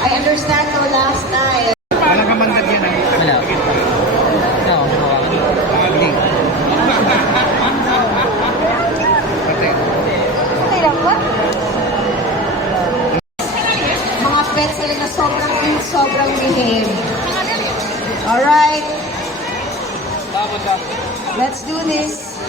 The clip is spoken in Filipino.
I understand no last time. Wala ka man yan. Wala. No, Hindi. Okay lang ba? Mga pets sila na sobrang cute, sobrang behave. Alright. Let's do this.